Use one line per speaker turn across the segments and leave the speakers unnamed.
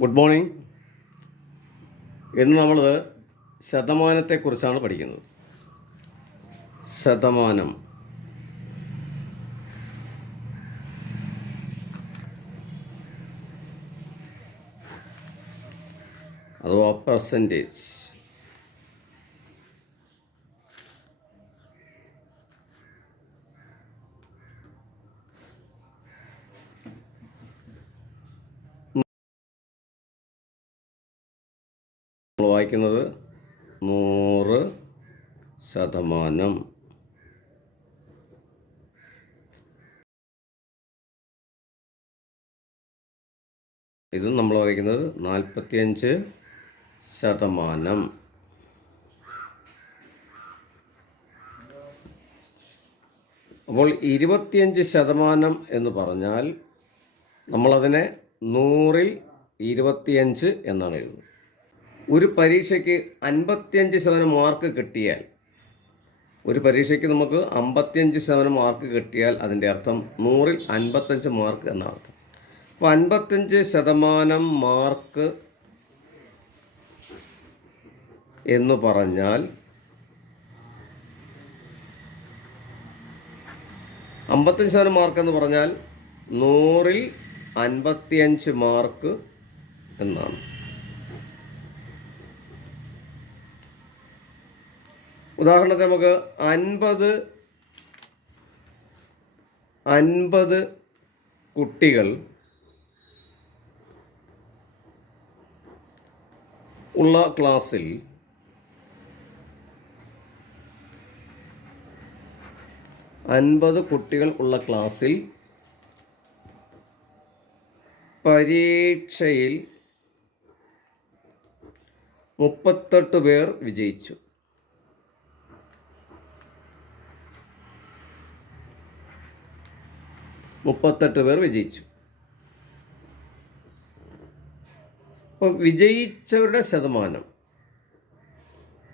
Good morning ഇന്ന് നമ്മൾ ശതമാനത്തെക്കുറിച്ചാണ് പഠിക്കുന്നത്. ശതമാനം. അഥവാ പെർസെന്റേജ് നമ്മൾ വായിക്കുന്നത് നൂറ് ശതമാനം. ഇത് നമ്മൾ വായിക്കുന്നത് നാൽപ്പത്തിയഞ്ച് ശതമാനം. അപ്പോൾ ഇരുപത്തിയഞ്ച് ശതമാനം എന്ന് പറഞ്ഞാൽ നമ്മളതിനെ നൂറിൽ ഇരുപത്തിയഞ്ച് എന്നാണ് എഴുതുന്നത്. ഒരു പരീക്ഷയ്ക്ക് അൻപത്തിയഞ്ച് ശതമാനം മാർക്ക് കിട്ടിയാൽ ഒരു പരീക്ഷയ്ക്ക് നമുക്ക് അമ്പത്തിയഞ്ച് ശതമാനം മാർക്ക് കിട്ടിയാൽ അതിന്റെ അർത്ഥം നൂറിൽ അൻപത്തഞ്ച് മാർക്ക് എന്നാണ് അർത്ഥം. അപ്പോൾ അൻപത്തഞ്ച് ശതമാനം മാർക്ക് എന്ന് പറഞ്ഞാൽ അമ്പത്തഞ്ച് ശതമാനം മാർക്ക് എന്ന് പറഞ്ഞാൽ നൂറിൽ അൻപത്തിയഞ്ച് മാർക്ക് എന്നാണ്. ഉദാഹരണത്തിന് നമുക്ക് അൻപത് അൻപത് കുട്ടികൾ ഉള്ള ക്ലാസ്സിൽ അൻപത് കുട്ടികൾ ഉള്ള ക്ലാസ്സിൽ പരീക്ഷയിൽ മുപ്പത്തെട്ട് പേർ വിജയിച്ചു. മുപ്പത്തെട്ട് പേർ വിജയിച്ചു. അപ്പോൾ വിജയിച്ചവരുടെ ശതമാനം.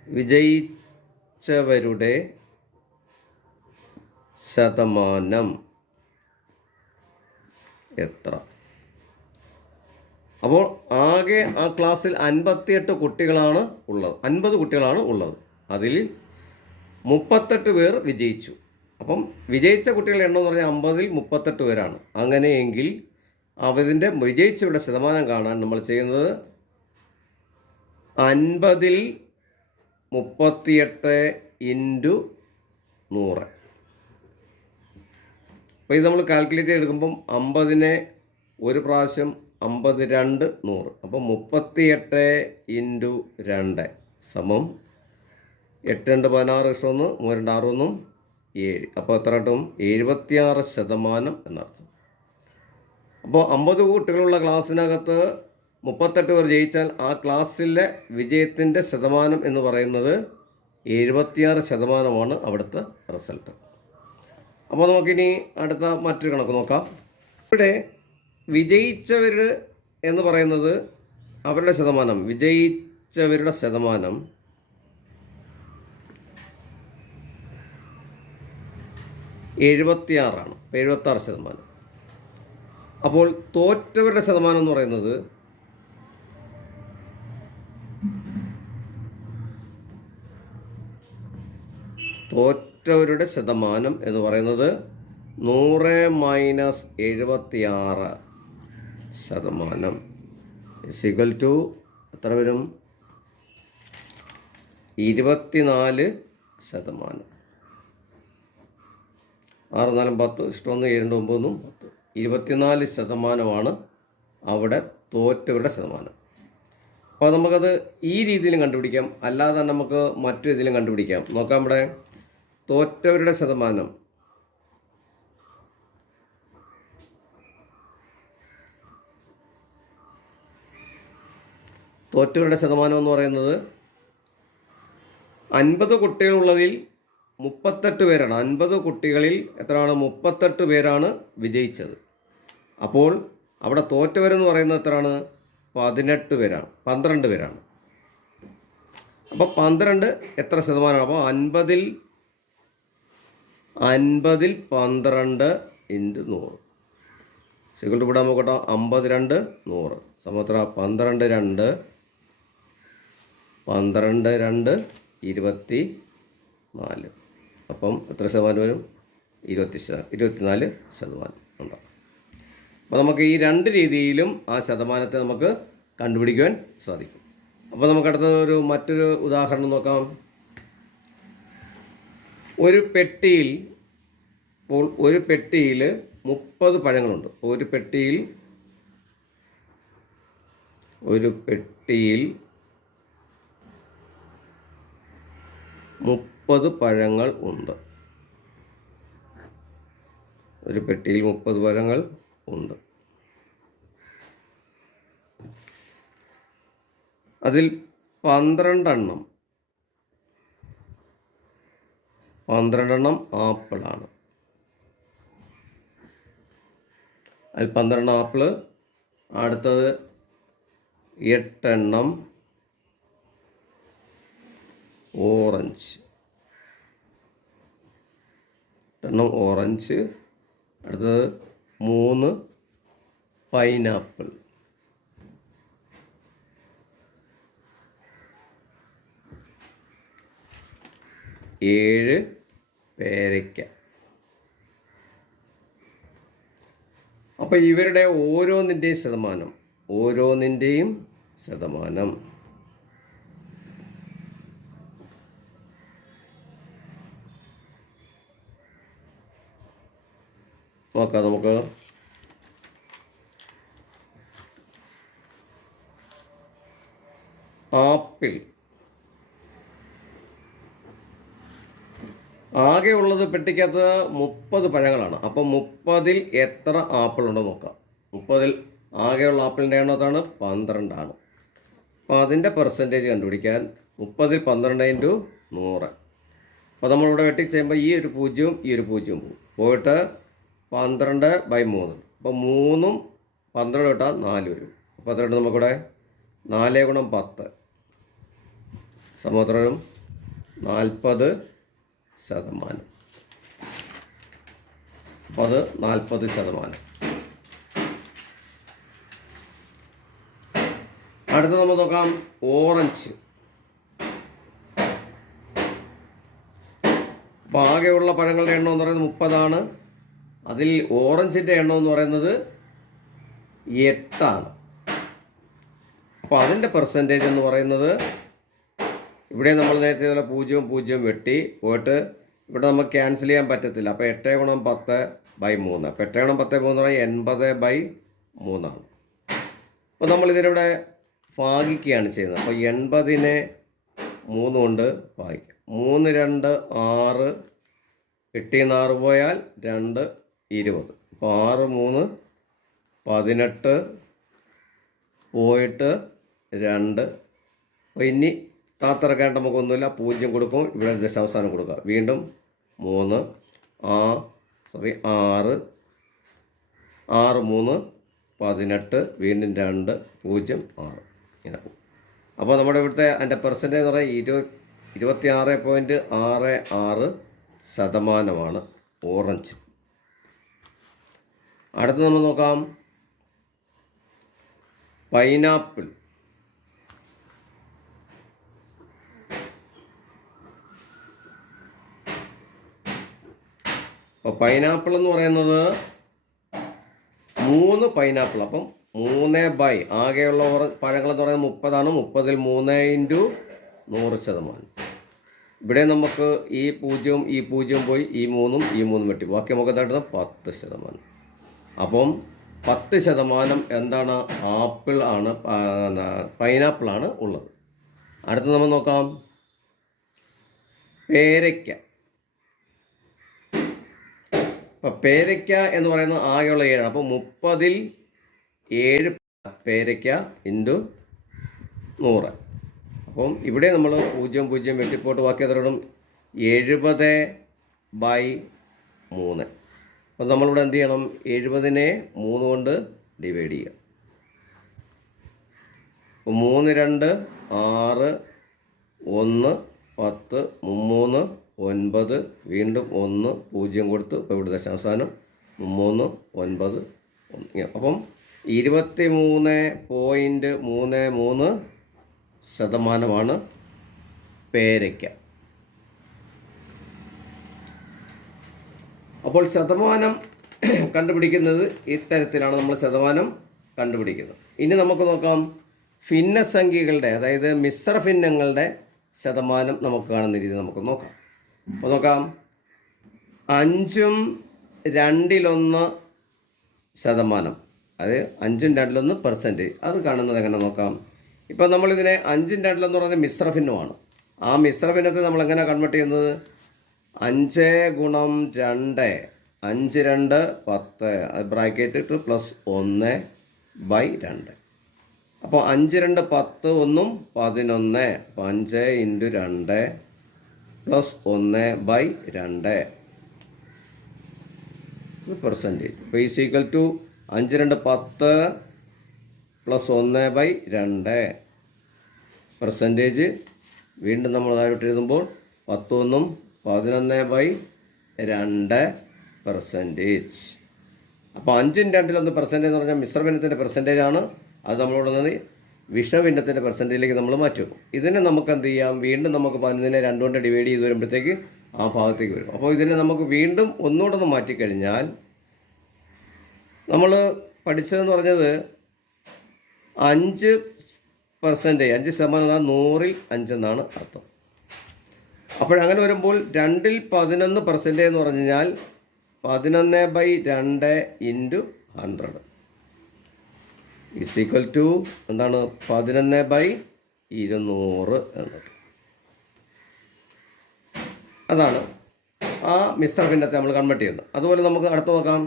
വിജയിച്ചവരുടെ ശതമാനം എത്ര? അപ്പോൾ ആകെ ആ ക്ലാസ്സിൽ അൻപത്തിയെട്ട് കുട്ടികളാണ് ഉള്ളത്. അൻപത് കുട്ടികളാണ് ഉള്ളത്. അതിൽ മുപ്പത്തെട്ട് പേർ വിജയിച്ചു. അപ്പം വിജയിച്ച കുട്ടികളുടെ എണ്ണം എന്ന് പറഞ്ഞാൽ അമ്പതിൽ മുപ്പത്തെട്ട് പേരാണ്. അങ്ങനെയെങ്കിൽ അവതിന്റെ വിജയിച്ചവരുടെ ശതമാനം കാണാൻ നമ്മൾ ചെയ്യുന്നത് അൻപതിൽ മുപ്പത്തിയെട്ട് ഇന്റു നൂറ്. അപ്പോൾ ഇത് നമ്മൾ കാൽക്കുലേറ്റ് എടുക്കുമ്പം അമ്പതിനെ ഒരു പ്രാവശ്യം അമ്പത് രണ്ട് നൂറ്. അപ്പം മുപ്പത്തിയെട്ട് ഇന്റു രണ്ട് സമം എട്ട് രണ്ട് പതിനാറ് ഇഷ്ടമൊന്ന് മൂന്ന് രണ്ട് ആറൊന്നും ഏഴ്. അപ്പോൾ എത്ര കിട്ടും? എഴുപത്തിയാറ് ശതമാനം എന്നർത്ഥം. അപ്പോൾ അമ്പത് കുട്ടികളുള്ള ക്ലാസ്സിനകത്ത് മുപ്പത്തെട്ട് പേർ ജയിച്ചാൽ ആ ക്ലാസ്സിലെ വിജയത്തിന്റെ ശതമാനം എന്ന് പറയുന്നത് എഴുപത്തിയാറ് ശതമാനമാണ് അവിടുത്തെ റിസൾട്ട്. അപ്പോൾ നമുക്കിനി അടുത്ത മറ്റൊരു കണക്ക് നോക്കാം. ഇവിടെ വിജയിച്ചവർ എന്ന് പറയുന്നത് അവരുടെ ശതമാനം വിജയിച്ചവരുടെ ശതമാനം എഴുപത്തിയാറാണ്. എഴുപത്താറ് ശതമാനം. അപ്പോൾ തോറ്റവരുടെ ശതമാനം എന്ന് പറയുന്നത് തോറ്റവരുടെ ശതമാനം എന്ന് പറയുന്നത് നൂറ് മൈനസ് എഴുപത്തിയാറ് ശതമാനം. സിഗൽ ടു എത്ര വരും? ഇരുപത്തിനാല് ശതമാനം. ആറ് നാലും പത്ത് ഇഷ്ടമൊന്ന് ഏഴ് രണ്ട് ഒമ്പതൊന്നും പത്ത്. ഇരുപത്തിനാല് ശതമാനമാണ് അവിടെ തോറ്റവരുടെ ശതമാനം. അപ്പോൾ നമുക്കത് ഈ രീതിയിലും കണ്ടുപിടിക്കാം. അല്ലാതെ തന്നെ നമുക്ക് മറ്റു രീതിയിലും കണ്ടുപിടിക്കാം. നോക്കാം ഇവിടെ. തോറ്റവരുടെ ശതമാനം. തോറ്റവരുടെ ശതമാനം എന്ന് പറയുന്നത് അൻപത് കുട്ടികളുള്ളതിൽ മുപ്പത്തെട്ട് പേരാണ്. അൻപത് കുട്ടികളിൽ എത്രയാണ്? മുപ്പത്തെട്ട് പേരാണ് വിജയിച്ചത്. അപ്പോൾ അവിടെ തോറ്റവരെന്ന് പറയുന്നത് എത്രയാണ്? പതിനെട്ട് പേരാണ്. പന്ത്രണ്ട് പേരാണ്. അപ്പോൾ പന്ത്രണ്ട് എത്ര ശതമാനമാണ്? അപ്പോൾ അൻപതിൽ അൻപതിൽ പന്ത്രണ്ട് ഇന്റു നൂറ്. സിഗിൾ വിടാൻ നോക്കട്ടോ. അമ്പത് രണ്ട് നൂറ്. സമത്ര പന്ത്രണ്ട് രണ്ട് പന്ത്രണ്ട് രണ്ട് ഇരുപത്തി നാല്. അപ്പം എത്ര ശതമാനം വരും? ഇരുപത്തി ഇരുപത്തിനാല് ശതമാനം ഉണ്ടാവും അപ്പോൾ നമുക്ക് ഈ രണ്ട് രീതിയിലും ആ ശതമാനത്തെ നമുക്ക് കണ്ടുപിടിക്കുവാൻ സാധിക്കും. അപ്പോൾ നമുക്ക് അടുത്ത ഒരു മറ്റൊരു ഉദാഹരണം നോക്കാം. ഒരു പെട്ടിയിൽ ഇപ്പോൾ ഒരു പെട്ടിയിൽ മുപ്പത് പഴങ്ങളുണ്ട്. ഒരു പെട്ടിയിൽ ഒരു പെട്ടിയിൽ മുപ്പത് പഴങ്ങൾ ഉണ്ട്. ഒരു പെട്ടിയിൽ മുപ്പത് പഴങ്ങൾ ഉണ്ട്. അതിൽ പന്ത്രണ്ടെണ്ണം. പന്ത്രണ്ടെണ്ണം ആപ്പിളാണ്. അതിൽ പന്ത്രണ്ട് ആപ്പിൾ. അടുത്തത് എട്ടെണ്ണം ഓറഞ്ച്. എട്ടെണ്ണം ഓറഞ്ച് അടുത്തത് മൂന്ന് പൈനാപ്പിൾ. ഏഴ് പേരയ്ക്ക. അപ്പോൾ ഇവരുടെ ഓരോന്നിന്റെയും ശതമാനം ഓരോന്നിന്റെയും ശതമാനം. നോക്കാം നമുക്ക്. ആപ്പിൾ. ആകെ ഉള്ളത് പെട്ടിക്കകത്ത് മുപ്പത് പഴങ്ങളാണ്. അപ്പോൾ മുപ്പതിൽ എത്ര ആപ്പിൾ ഉണ്ടോ നോക്കാം. മുപ്പതിൽ ആകെയുള്ള ആപ്പിളിന്റെ എണ്ണത്താണ് പന്ത്രണ്ടാണ്. അപ്പോൾ അതിന്റെ പെർസെന്റേജ് കണ്ടുപിടിക്കാൻ മുപ്പതിൽ പന്ത്രണ്ട് ഇന്റു നൂറ്. അപ്പോൾ നമ്മളിവിടെ വെട്ടി ചെയ്യുമ്പോൾ ഈ ഒരു പൂജ്യവും ഈ ഒരു പൂജ്യവും പോകും. പോയിട്ട് പന്ത്രണ്ട് ബൈ മൂന്ന്. അപ്പോൾ മൂന്നും പന്ത്രണ്ട് ഇട്ടാൽ നാല് വരും. അപ്പോൾ അതുകൊണ്ട് നമുക്കിവിടെ? നാല് ഗുണം പത്ത്. സമുദ്രം നാൽപ്പത് ശതമാനം. അപ്പോൾ അത് നാൽപ്പത് ശതമാനം. അടുത്ത നമ്മൾ നോക്കാം. ഓറഞ്ച്. അപ്പോൾ ആകെയുള്ള പഴങ്ങളുടെ എണ്ണം എന്ന് പറയുന്നത് മുപ്പതാണ്. അതിൽ ഓറഞ്ചിന്റെ എണ്ണം എന്ന് പറയുന്നത് എട്ടാണ്. അപ്പോൾ അതിന്റെ പെർസെന്റേജ് എന്ന് പറയുന്നത് ഇവിടെ നമ്മൾ നേരത്തെ പോലെ പൂജ്യവും പൂജ്യവും വെട്ടി പോയിട്ട് ഇവിടെ നമുക്ക് ക്യാൻസൽ ചെയ്യാൻ പറ്റത്തില്ല. അപ്പോൾ എട്ട് ഗുണം പത്ത് ബൈ മൂന്ന്. അപ്പോൾ എട്ട് ഗുണം പത്ത് മൂന്ന് പറഞ്ഞാൽ എൺപത് ബൈ മൂന്നാണ്. അപ്പോൾ നമ്മൾ ഇതിനിവിടെ ഭാഗിക്കുകയാണ് ചെയ്യുന്നത്. അപ്പോൾ എൺപതിനെ മൂന്ന് കൊണ്ട് ഭാഗിക്കും. മൂന്ന് രണ്ട് ആറ് എട്ടിൽ നിന്ന് ആറ് പോയാൽ രണ്ട് ഇരുപത്. അപ്പോൾ ആറ് മൂന്ന് പതിനെട്ട് പോയിട്ട് രണ്ട്. അപ്പോൾ ഇനി താത്തിറക്കാണ്ട് നമുക്കൊന്നുമില്ല. പൂജ്യം കൊടുക്കും. ഇവിടെ ദശാവസാനം കൊടുക്കുക. വീണ്ടും മൂന്ന് ആ സോറി ആറ് ആറ് മൂന്ന് പതിനെട്ട് വീണ്ടും രണ്ട് പൂജ്യം ആറ്. ഇങ്ങനെ അപ്പോൾ നമ്മുടെ ഇവിടുത്തെ അതിന്റെ പെർസെന്റേജ് എന്ന് പറയുന്നത് ഇരുപത് ഇരുപത്തി ആറ് പോയിന്റ് ആറ് ആറ് ശതമാനമാണ് ഓറഞ്ച്. അടുത്ത് നമ്മൾ നോക്കാം. പൈനാപ്പിൾ. അപ്പോൾ പൈനാപ്പിൾ എന്ന് പറയുന്നത് മൂന്ന് പൈനാപ്പിൾ. അപ്പം മൂന്ന് ബൈ. ആകെയുള്ള പഴങ്ങൾ എന്ന് പറയുന്നത് മുപ്പതാണ്. മുപ്പതിൽ മൂന്ന് ഇന്റു നൂറ് ശതമാനം. ഇവിടെ നമുക്ക് ഈ പൂജ്യവും ഈ പൂജ്യവും പോയി ഈ മൂന്നും ഈ മൂന്നും വെട്ടി. ബാക്കി നമുക്ക് എന്തായിട്ട് പത്ത് ശതമാനം. അപ്പം പത്ത് ശതമാനം എന്താണ് ആപ്പിൾ ആണ് പൈനാപ്പിൾ ആണ് ഉള്ളത്. അടുത്ത് നമ്മൾ നോക്കാം. പേരയ്ക്ക. അപ്പം പേരയ്ക്ക എന്ന് പറയുന്നത് ആകെയുള്ള ഏഴാണ് അപ്പോൾ മുപ്പതിൽ ഏഴ് പേരയ്ക്ക ഇന്റു നൂറ്. അപ്പം ഇവിടെ നമ്മൾ പൂജ്യം പൂജ്യം വെട്ടിപ്പോട്ട് ബാക്കി എത്രയിടും? എഴുപത് ബൈ മൂന്ന്. അപ്പം നമ്മളിവിടെ എന്ത് ചെയ്യണം? എഴുപതിനെ മൂന്ന് കൊണ്ട് ഡിവൈഡ് ചെയ്യാം. മൂന്ന് രണ്ട് ആറ് ഒന്ന് പത്ത് മുമ്മൂന്ന് ഒൻപത് വീണ്ടും ഒന്ന് പൂജ്യം കൊടുത്ത് ഇപ്പോൾ ഇവിടെ ദശാവസാനം മുമ്മൂന്ന് ഒൻപത് ഇങ്ങനെ. അപ്പം ഇരുപത്തി മൂന്ന് പോയിന്റ് മൂന്ന് മൂന്ന് ശതമാനമാണ് പേരയ്ക്ക. അപ്പോൾ ശതമാനം കണ്ടുപിടിക്കുന്നത് ഇത്തരത്തിലാണ് നമ്മൾ ശതമാനം കണ്ടുപിടിക്കുന്നത്. ഇനി നമുക്ക് നോക്കാം. ഭിന്നസംഖ്യകളുടെ അതായത് മിശ്ര ഭിന്നങ്ങളുടെ ശതമാനം നമുക്ക് കാണുന്ന രീതി നമുക്ക് നോക്കാം. അപ്പോൾ നോക്കാം. അഞ്ചും രണ്ടിലൊന്ന് ശതമാനം. അത് അഞ്ചും രണ്ടിലൊന്ന് പെർസെന്റ് അത് കാണുന്നത് എങ്ങനെ നോക്കാം? ഇപ്പം നമ്മളിതിനെ അഞ്ചും രണ്ടിലൊന്ന് പറഞ്ഞ മിശ്രഭിന്നമാണ് ആ മിശ്രഭിന്നത്തെ നമ്മൾ എങ്ങനെ കൺവേർട്ട് ചെയ്യുന്നത്? അഞ്ച് ഗുണം രണ്ട്. അഞ്ച് രണ്ട് പത്ത്. ബ്രാക്കറ്റ് ഇട്ട് പ്ലസ് ഒന്ന് ബൈ രണ്ട്. അപ്പോൾ അഞ്ച് രണ്ട് പത്ത് ഒന്നും പതിനൊന്ന്. അപ്പോൾ അഞ്ച് ഇന്റു രണ്ട് പ്ലസ് ഒന്ന് ബൈ രണ്ട്. പെർസെന്റേജ്. അപ്പോൾ ഈസ് ഈക്വൽ ടു അഞ്ച് രണ്ട് പത്ത് പ്ലസ് ഒന്ന് ബൈ രണ്ട്. പെർസെന്റേജ് വീണ്ടും നമ്മൾ താഴോട്ട് എഴുതുമ്പോൾ പത്തൊന്നും പതിനൊന്ന് ബൈ രണ്ട് പെർസെന്റേജ് അപ്പോൾ അഞ്ചും രണ്ടിലൊന്ന് പെർസെന്റേജ് എന്ന് പറഞ്ഞാൽ മിശ്രഭിന്നത്തിന്റെ പെർസെന്റേജ് ആണ്. അത് നമ്മളോട് നിന്ന് വിഷഭിന്നത്തിന്റെ പെർസെന്റേജിലേക്ക് നമ്മൾ മാറ്റും. ഇതിനെ നമുക്ക് എന്ത് ചെയ്യാം? വീണ്ടും നമുക്ക് പതിനൊന്നിനെ രണ്ടുകൊണ്ട് ഡിവൈഡ് ചെയ്ത് വരുമ്പോഴത്തേക്ക് ആ ഭാഗത്തേക്ക് വരും. അപ്പോൾ ഇതിനെ നമുക്ക് വീണ്ടും ഒന്നുകൂടെ ഒന്ന് മാറ്റിക്കഴിഞ്ഞാൽ നമ്മൾ പഠിച്ചതെന്ന് പറഞ്ഞത് അഞ്ച് പെർസെന്റേജ് അഞ്ച് ശതമാനം നൂറിൽ അഞ്ചെന്നാണ് അർത്ഥം. അപ്പോഴങ്ങനെ വരുമ്പോൾ രണ്ടിൽ പതിനൊന്ന് പെർസെന്റേജ് എന്ന് പറഞ്ഞു കഴിഞ്ഞാൽ പതിനൊന്ന് ബൈ രണ്ട് into hundred is equal to എന്താണ്? പതിനൊന്ന് ബൈ ഇരുന്നൂറ് എന്നത് അതാണ് ആ മിസ്റ്റർ ഭിന്നത്തെ നമ്മൾ കൺവേർട്ട് ചെയ്യുന്നത്. അതുപോലെ നമുക്ക് അടുത്ത് നോക്കാം.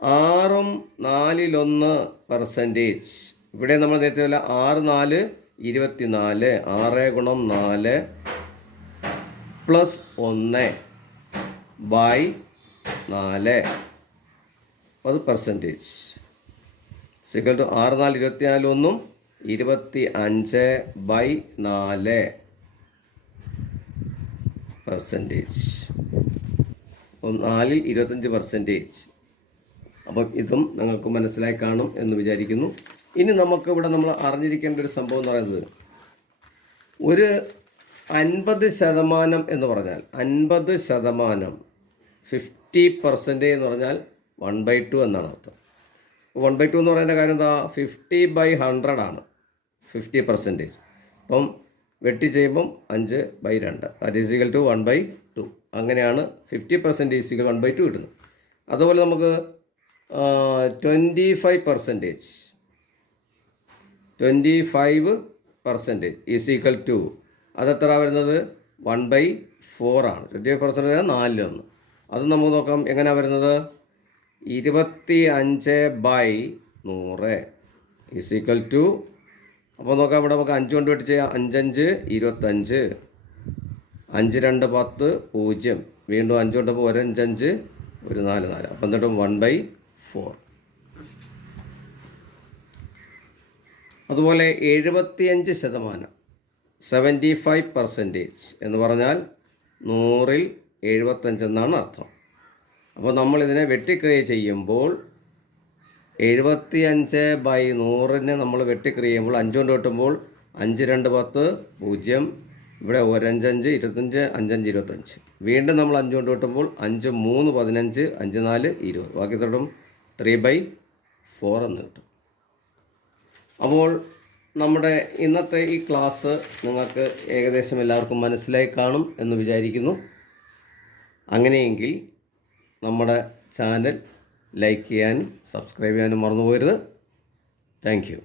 ആറും നാലിലൊന്ന് പെർസെന്റേജ് ഇവിടെ നമ്മൾ നേരത്തെ ആറ് നാല് ഇരുപത്തി നാല് ആറ് ഗുണം നാല് പ്ലസ് ഒന്ന് ബൈ നാല്. അത് പെർസെന്റേജ് സിക്കൽ ടു ആറ് നാല് ഇരുപത്തി നാല് ഒന്നും ഇരുപത്തി അഞ്ച് ബൈ നാല് പെർസെന്റേജ് നാലിൽ ഇരുപത്തഞ്ച് പെർസെന്റേജ് അപ്പം ഇതും നിങ്ങൾക്ക് മനസ്സിലായി കാണും എന്ന് വിചാരിക്കുന്നു. ഇനി നമുക്ക് ഇവിടെ നമ്മൾ അറിഞ്ഞിരിക്കേണ്ട ഒരു സംഭവം എന്ന് പറയുന്നത് ഒരു അൻപത് ശതമാനം എന്ന് പറഞ്ഞാൽ അൻപത് ശതമാനം ഫിഫ്റ്റി പെർസെന്റേജ് എന്ന് പറഞ്ഞാൽ വൺ ബൈ ടു എന്നാണ് അർത്ഥം. വൺ ബൈ ടു എന്ന് പറയുന്ന കാര്യം എന്താ? ഫിഫ്റ്റി ബൈ ഹൺഡ്രഡ് ആണ് ഫിഫ്റ്റി പെർസെന്റേജ്. അപ്പം വെട്ടി ചെയ്യുമ്പം അഞ്ച് ബൈ രണ്ട് that is equal to one by two അങ്ങനെയാണ് fifty percentage equal one by two കിട്ടുന്നത്. അതുപോലെ നമുക്ക് twenty five percentage twenty five percentage is equal to അതെത്ര വരുന്നത്? വൺ ബൈ ഫോർ ആണ്. ട്വന്റി ഫൈവ് പെർസെന്റേജ് നാലിലൊന്ന് അത് നമുക്ക് നോക്കാം എങ്ങനെയാണ് വരുന്നത്? ഇരുപത്തി അഞ്ച് ബൈ നൂറ് ഈസ് ഈക്വൽ ടു അപ്പോൾ നോക്കാം ഇവിടെ നമുക്ക് അഞ്ച് കൊണ്ട് വെട്ടി ചെയ്യാം. അഞ്ചഞ്ച് ഇരുപത്തഞ്ച്. അഞ്ച് രണ്ട് പത്ത് പൂജ്യം. വീണ്ടും അഞ്ച് കൊണ്ട് പോകും ഒരഞ്ചഞ്ച് ഒരു നാല് നാല്. അപ്പം എന്നിട്ടും വൺ ബൈ ഫോർ അതുപോലെ എഴുപത്തിയഞ്ച് ശതമാനം. സെവന്റി ഫൈവ് പെർസെന്റേജ് എന്ന് പറഞ്ഞാൽ നൂറിൽ എഴുപത്തഞ്ചെന്നാണ് അർത്ഥം. അപ്പോൾ നമ്മളിതിനെ വെട്ടിക്രിയ ചെയ്യുമ്പോൾ എഴുപത്തിയഞ്ച് ബൈ നൂറിന് നമ്മൾ വെട്ടിക്രിയ ചെയ്യുമ്പോൾ അഞ്ച് കൊണ്ട് വെട്ടുമ്പോൾ അഞ്ച് രണ്ട് പത്ത് പൂജ്യം. ഇവിടെ ഒരഞ്ചഞ്ച് ഇരുപത്തഞ്ച് അഞ്ചഞ്ച് ഇരുപത്തഞ്ച്. വീണ്ടും നമ്മൾ അഞ്ച് കൊണ്ട് വെട്ടുമ്പോൾ അഞ്ച് മൂന്ന് പതിനഞ്ച് അഞ്ച് നാല് ഇരുപത്. ബാക്കി തൊട്ടും ത്രീ ബൈ ഫോർ എന്ന് കിട്ടും. അപ്പോൾ നമ്മുടെ ഇന്നത്തെ ഈ ക്ലാസ് നിങ്ങൾക്ക് ഏകദേശം എല്ലാവർക്കും മനസ്സിലായി കാണും എന്ന് വിചാരിക്കുന്നു. അങ്ങനെയെങ്കിൽ നമ്മുടെ ചാനൽ ലൈക്ക് ചെയ്യാനും സബ്സ്ക്രൈബ് ചെയ്യാനും മറന്നു പോകരുത് താങ്ക് യു.